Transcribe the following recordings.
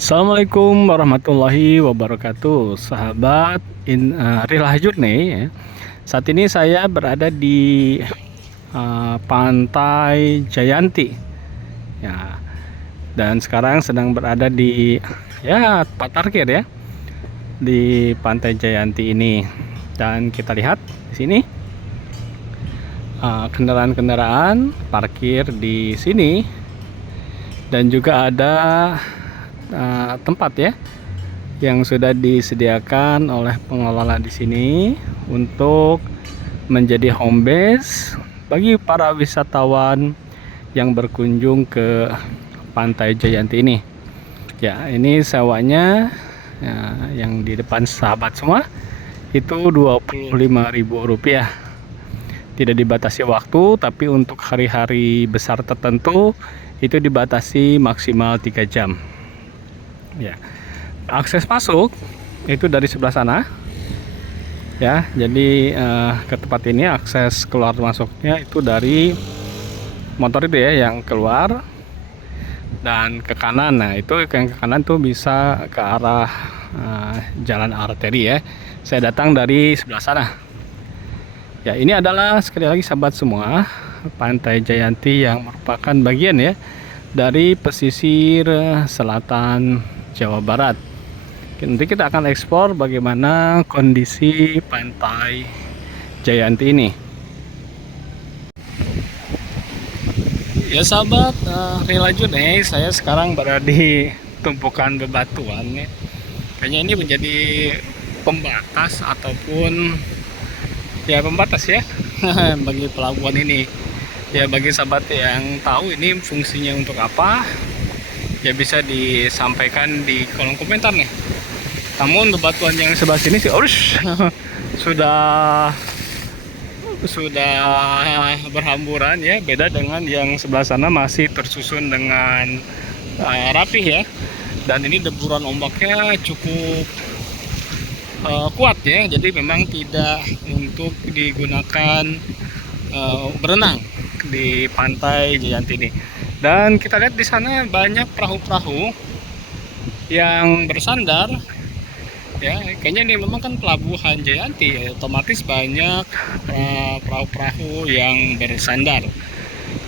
Assalamualaikum warahmatullahi wabarakatuh, sahabat Rilah Journey ya. Saat ini saya berada di Pantai Jayanti ya, dan sekarang sedang berada di tempat parkir ya, di Pantai Jayanti ini. Dan kita lihat di sini kendaraan-kendaraan parkir di sini, dan juga ada tempat ya yang sudah disediakan oleh pengelola di sini untuk menjadi home base bagi para wisatawan yang berkunjung ke Pantai Jayanti ini. Ya, ini sewanya ya, yang di depan sahabat semua itu Rp25.000. Tidak dibatasi waktu, tapi untuk hari-hari besar tertentu itu dibatasi maksimal 3 jam. Ya, akses masuk itu dari sebelah sana ya. Jadi ke tempat ini akses keluar masuknya itu dari motor itu ya yang keluar, dan ke kanan. Nah, itu yang ke kanan tuh bisa ke arah jalan arteri ya. Saya datang dari sebelah sana. Ya, ini adalah sekali lagi sahabat semua, Pantai Jayanti yang merupakan bagian ya dari pesisir selatan Jawa Barat. Nanti kita akan eksplor bagaimana kondisi Pantai Jayanti ini. Ya sahabat, relajun nih, saya sekarang berada di tumpukan bebatuan ya. Kayaknya ini menjadi pembatas ataupun ya pembatas ya bagi pelabuhan ini. Ya, bagi sahabat yang tahu ini fungsinya untuk apa, ya bisa disampaikan di kolom komentar nih. Namun bebatuan yang sebelah sini sih sudah berhamburan ya, beda dengan yang sebelah sana masih tersusun dengan rapih ya. Dan ini deburan ombaknya cukup kuat ya, jadi memang tidak untuk digunakan berenang di Pantai Jayanti ini. Dan kita lihat di sana banyak perahu-perahu yang bersandar ya. Kayaknya ini memang kan pelabuhan Jayanti ya, otomatis banyak perahu-perahu yang bersandar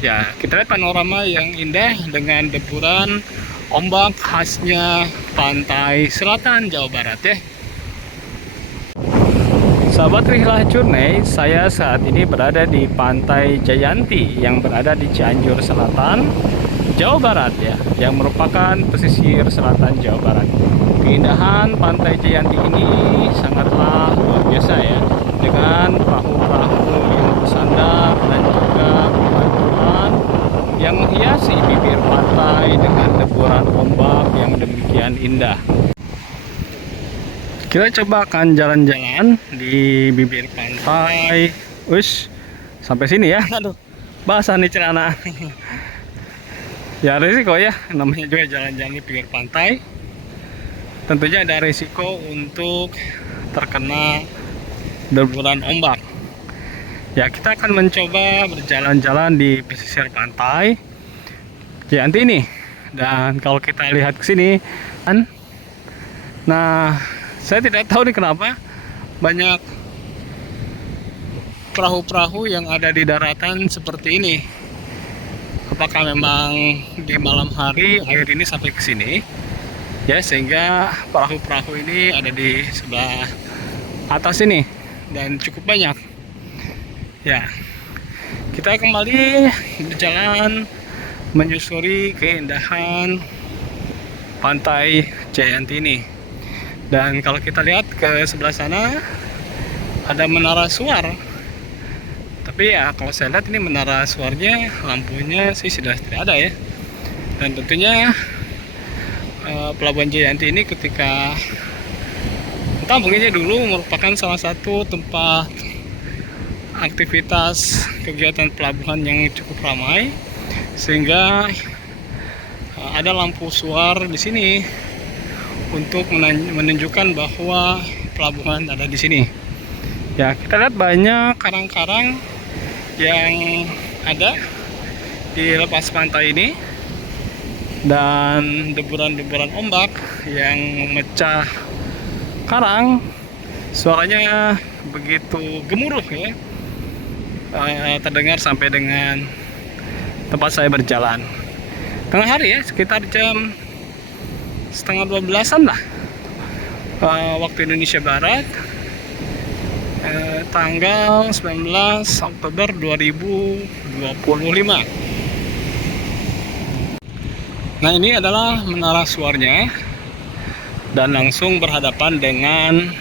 ya. Kita lihat panorama yang indah dengan deburan ombak khasnya pantai selatan Jawa Barat ya. Sahabat Rilah Journey, saya saat ini berada di Pantai Jayanti yang berada di Cianjur Selatan, Jawa Barat ya, yang merupakan pesisir selatan Jawa Barat. Keindahan Pantai Jayanti ini sangatlah luar biasa ya, dengan perahu-perahu yang bersandar dan juga bebatuan yang menghiasi bibir pantai dengan deburan ombak yang demikian indah. Kita coba akan jalan-jalan di bibir pantai. Sampai sini ya. Aduh, basah nih celana. Ya risiko ya, namanya juga jalan-jalan di pinggir pantai. Tentunya ada risiko untuk terkena deburan ombak. Ya, kita akan mencoba berjalan-jalan di pesisir pantai Jayanti ini. Dan kalau kita lihat ke sini, nah, saya tidak tahu nih kenapa banyak perahu-perahu yang ada di daratan seperti ini. Apakah memang di malam hari air ini sampai ke sini ya, sehingga perahu-perahu ini ada di sebelah atas ini dan cukup banyak ya. Kita kembali berjalan menyusuri keindahan Pantai Jayanti ini. Dan kalau kita lihat ke sebelah sana ada menara suar. Tapi ya kalau saya lihat ini menara suarnya, lampunya sih sudah tidak ada ya. Dan tentunya Pelabuhan Jayanti ini ketika mungkinnya dulu merupakan salah satu tempat aktivitas kegiatan pelabuhan yang cukup ramai, sehingga ada lampu suar di sini untuk menunjukkan bahwa pelabuhan ada di sini. Ya, kita lihat banyak karang-karang yang ada di lepas pantai ini. dan deburan-deburan ombak yang memecah karang. Suaranya begitu gemuruh ya, terdengar sampai dengan tempat saya berjalan. Tengah hari ya, sekitar jam setengah 12-an lah, waktu Indonesia Barat, tanggal 19 Oktober 2025. Nah, ini adalah menara suarnya dan langsung berhadapan dengan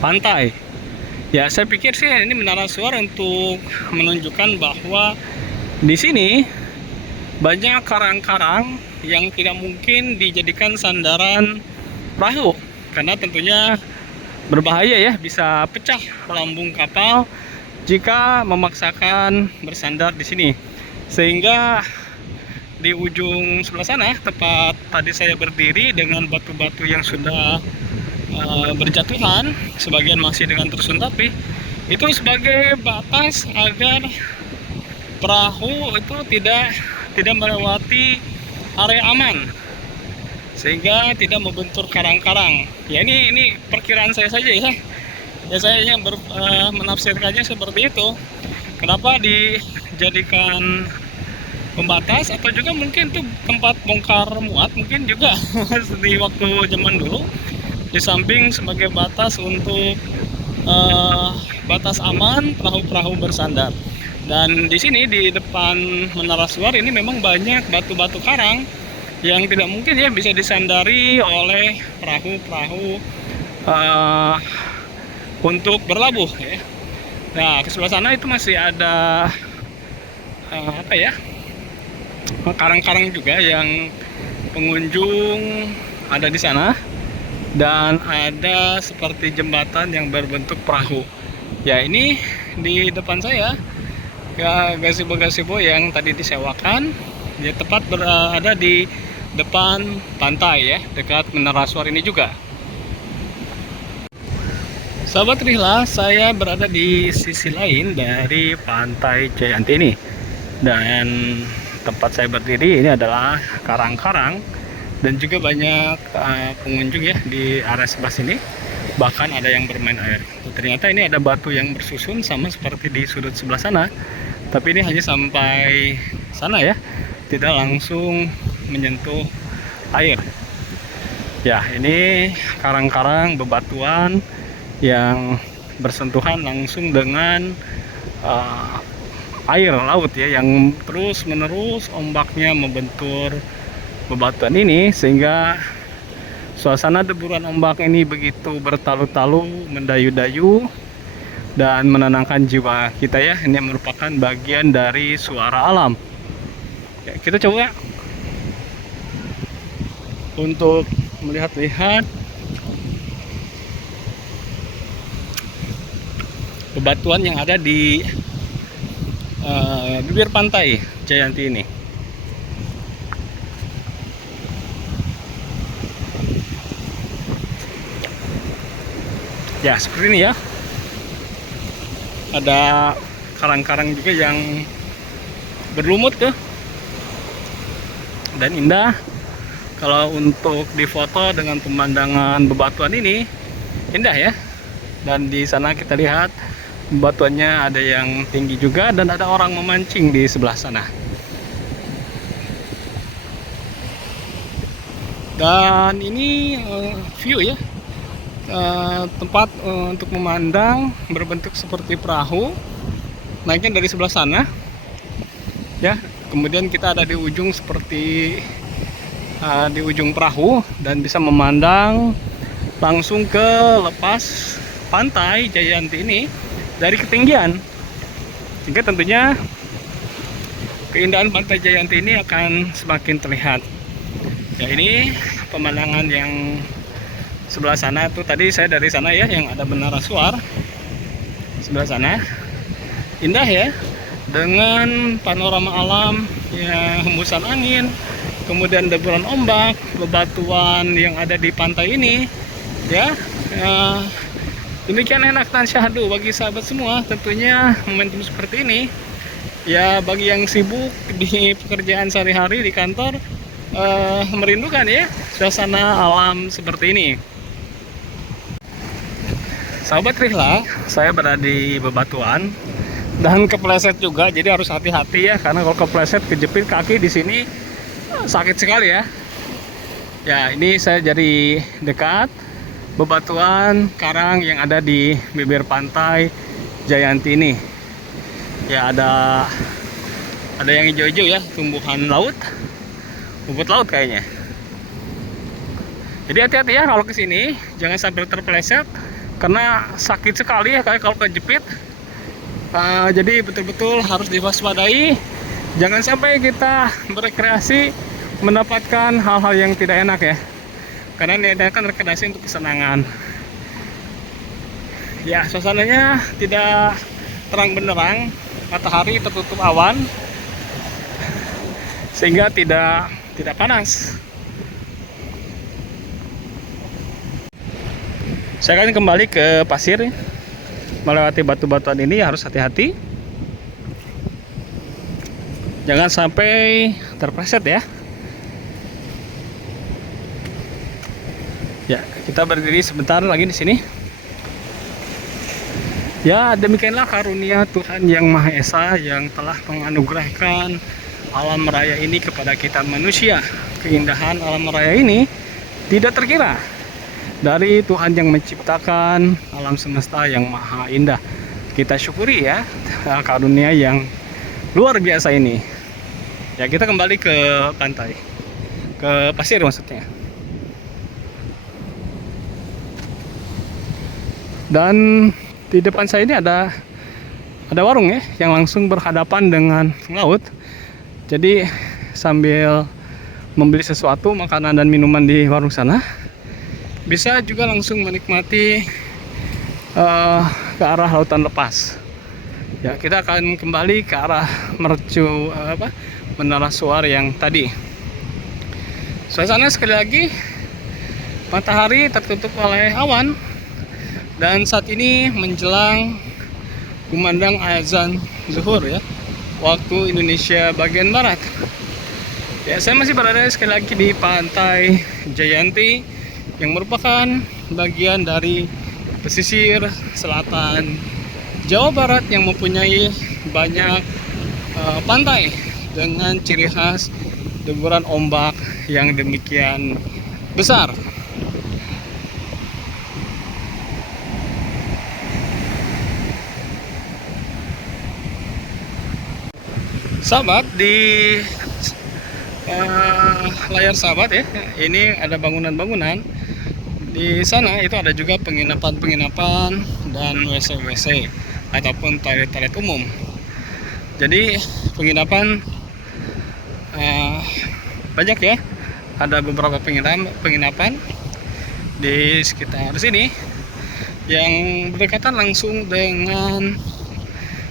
pantai. Ya, saya pikir sih ini menara suara untuk menunjukkan bahwa di sini banyak karang-karang yang tidak mungkin dijadikan sandaran perahu, karena tentunya berbahaya ya, bisa pecah lambung kapal jika memaksakan bersandar di sini. Sehingga di ujung sebelah sana, tepat tadi saya berdiri, dengan batu-batu yang sudah berjatuhan, sebagian masih dengan tersuntapi, itu sebagai batas agar perahu itu tidak melewati area aman, sehingga tidak membentur karang-karang. Ya, ini perkiraan saya saja ya. Ya, saya yang menafsirkannya seperti itu. Kenapa dijadikan pembatas, atau juga mungkin itu tempat bongkar muat mungkin juga di waktu zaman dulu, di samping sebagai batas untuk batas aman perahu-perahu bersandar. Dan di sini di depan menara suar ini memang banyak batu-batu karang yang tidak mungkin ya bisa disandari oleh perahu-perahu untuk berlabuh ya. Nah, ke sebelah sana itu masih ada karang-karang juga yang pengunjung ada di sana, dan ada seperti jembatan yang berbentuk perahu. Ya, ini di depan saya ya, gazebo-gazebo yang tadi disewakan, dia tepat berada di depan pantai ya, dekat menara suar ini juga. Sahabat Rihla, saya berada di sisi lain dari pantai Jayanti ini, dan tempat saya berdiri ini adalah karang-karang, dan juga banyak pengunjung ya di area sebelah sini. Bahkan ada yang bermain air. Ternyata ini ada batu yang bersusun sama seperti di sudut sebelah sana, tapi ini hanya sampai sana ya, tidak langsung menyentuh air. Ya, ini karang-karang bebatuan yang bersentuhan langsung dengan air laut ya, yang terus menerus ombaknya membentur bebatuan ini, sehingga suasana deburan ombak ini begitu bertalu-talu, mendayu-dayu, dan menenangkan jiwa kita ya. Ini merupakan bagian dari suara alam ya. Kita coba untuk melihat-lihat bebatuan yang ada di bibir pantai Jayanti ini. Ya, seperti ini ya. Ada karang-karang juga yang berlumut tuh, dan indah. Kalau untuk difoto dengan pemandangan bebatuan ini, indah ya. Dan di sana kita lihat bebatuannya ada yang tinggi juga, dan ada orang memancing di sebelah sana. Dan ini view ya, tempat untuk memandang berbentuk seperti perahu, naiknya dari sebelah sana ya. Kemudian kita ada di ujung seperti di ujung perahu, dan bisa memandang langsung ke lepas pantai Jayanti ini dari ketinggian, sehingga tentunya keindahan pantai Jayanti ini akan semakin terlihat ya. Ini pemandangan yang sebelah sana tuh, tadi saya dari sana ya, yang ada menara suar sebelah sana. Indah ya, dengan panorama alam ya, hembusan angin, kemudian deburan ombak, bebatuan yang ada di pantai ini ya. Demikian enak dan syahdu bagi sahabat semua. Tentunya momentum seperti ini ya, bagi yang sibuk di pekerjaan sehari-hari di kantor, merindukan ya suasana alam seperti ini. Sahabat Rihla, saya berada di bebatuan dan kepleset juga, jadi harus hati-hati ya, karena kalau kepleset kejepit kaki di sini sakit sekali ya. Ya, ini saya jadi dekat bebatuan karang yang ada di bibir pantai Jayanti ini. Ya, ada yang hijau-hijau ya, tumbuhan laut, rumput laut kayaknya. Jadi hati-hati ya kalau kesini, jangan sampai terpeleset karena sakit sekali ya kayak kalau kejepit. Jadi betul-betul harus diwaspadai, jangan sampai kita berekreasi mendapatkan hal-hal yang tidak enak ya, karena ini kan rekreasi untuk kesenangan ya. Suasananya tidak terang benderang, matahari tertutup awan sehingga tidak panas. Saya akan kembali ke pasir, melewati batu-batuan ini harus hati-hati, jangan sampai terpleset ya. Ya, kita berdiri sebentar lagi di sini. Ya, demikianlah karunia Tuhan Yang Maha Esa yang telah menganugerahkan alam raya ini kepada kita manusia. Keindahan alam raya ini tidak terkira dari Tuhan yang menciptakan alam semesta yang maha indah. Kita syukuri ya karunia yang luar biasa ini. Ya, kita kembali ke pantai, ke pasir maksudnya. Dan di depan saya ini ada warung ya yang langsung berhadapan dengan laut. Jadi sambil membeli sesuatu, makanan dan minuman di warung sana, bisa juga langsung menikmati ke arah lautan lepas. Ya, kita akan kembali ke arah Menara Suar yang tadi. Suasana sekali lagi, matahari tertutup oleh awan dan saat ini menjelang kumandang azan zuhur ya, waktu Indonesia bagian barat. Ya, saya masih berada sekali lagi di pantai Jayanti yang merupakan bagian dari pesisir selatan Jawa Barat yang mempunyai banyak pantai dengan ciri khas deburan ombak yang demikian besar. Sahabat, di layar sahabat ya, ini ada bangunan-bangunan. Di sana itu ada juga penginapan-penginapan dan WC-WC ataupun toilet-toilet umum. Jadi penginapan banyak ya, ada beberapa penginapan di sekitar sini yang berdekatan langsung dengan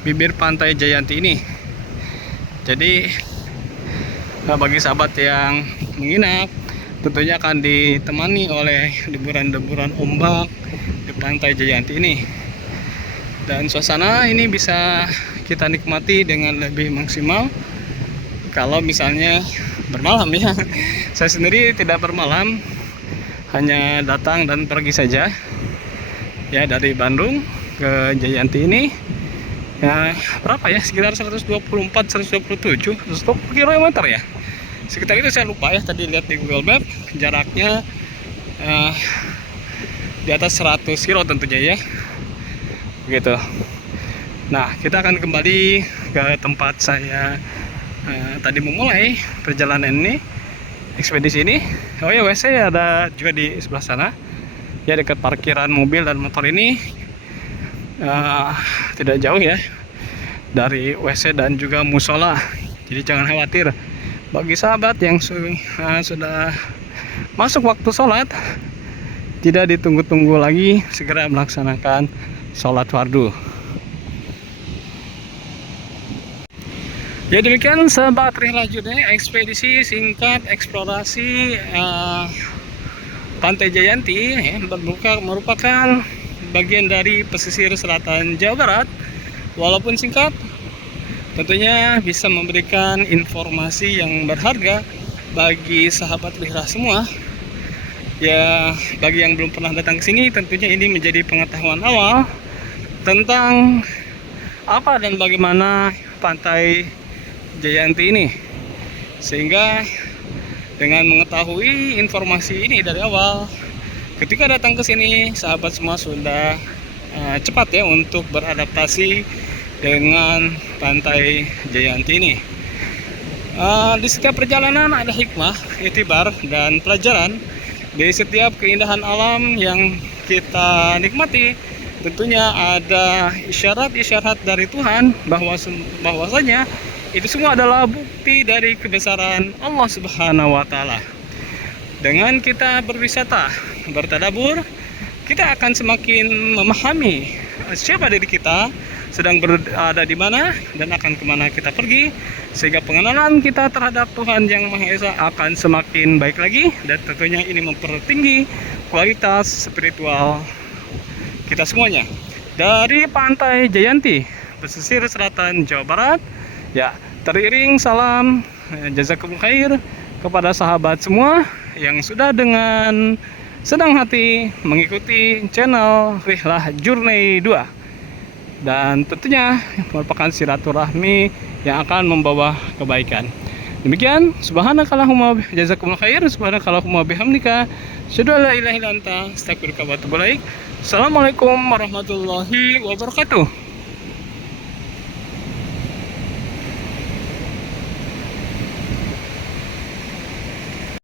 bibir pantai Jayanti ini. Jadi bagi sahabat yang menginap, tentunya akan ditemani oleh deburan-deburan ombak di pantai Jayanti ini. Dan suasana ini bisa kita nikmati dengan lebih maksimal kalau misalnya bermalam ya. Saya sendiri tidak bermalam, hanya datang dan pergi saja ya, dari Bandung ke Jayanti ini. Ya, berapa ya, sekitar 124-127 km ya, sekitar itu. Saya lupa ya, tadi lihat di Google Map jaraknya di atas 100 kilo tentunya ya, begitu. Nah, kita akan kembali ke tempat saya tadi memulai perjalanan ini, ekspedisi ini. Oh ya, WC ada juga di sebelah sana ya, dekat parkiran mobil dan motor ini. Tidak jauh ya dari WC dan juga musola, jadi jangan khawatir. Bagi sahabat yang sudah masuk waktu sholat, tidak ditunggu-tunggu lagi, segera melaksanakan sholat fardu. Ya, demikian sahabat Rihla Jurney, ekspedisi singkat eksplorasi Pantai Jayanti ya, merupakan bagian dari pesisir selatan Jawa Barat. Walaupun singkat, tentunya bisa memberikan informasi yang berharga bagi sahabat Rihlah semua, ya bagi yang belum pernah datang ke sini, tentunya ini menjadi pengetahuan awal tentang apa dan bagaimana Pantai Jayanti ini. Sehingga dengan mengetahui informasi ini dari awal, ketika datang ke sini, sahabat semua sudah cepat ya untuk beradaptasi dengan Pantai Jayanti ini. Di setiap perjalanan ada hikmah, iktibar, dan pelajaran. Di setiap keindahan alam yang kita nikmati, tentunya ada isyarat-isyarat dari Tuhan bahwasanya itu semua adalah bukti dari kebesaran Allah Subhanahu wa Ta'ala. Dengan kita berwisata, bertadabur, kita akan semakin memahami siapa diri kita, sedang berada di mana, dan akan kemana kita pergi, sehingga pengenalan kita terhadap Tuhan Yang Maha Esa akan semakin baik lagi, dan tentunya ini mempertinggi kualitas spiritual kita semuanya. Dari Pantai Jayanti, pesisir selatan Jawa Barat, ya, teriring salam jazakumullah khair kepada sahabat semua yang sudah dengan senang hati mengikuti channel Rihlah Journey 2. Dan tentunya merupakan silaturahmi yang akan membawa kebaikan. Demikian, subhanakallahumma jazakumullah khair, subhanakallahumma bihamdika, asyhadu an la ilaha illa anta, astaghfiruka wa atubu ilaik. Assalamualaikum warahmatullahi wabarakatuh.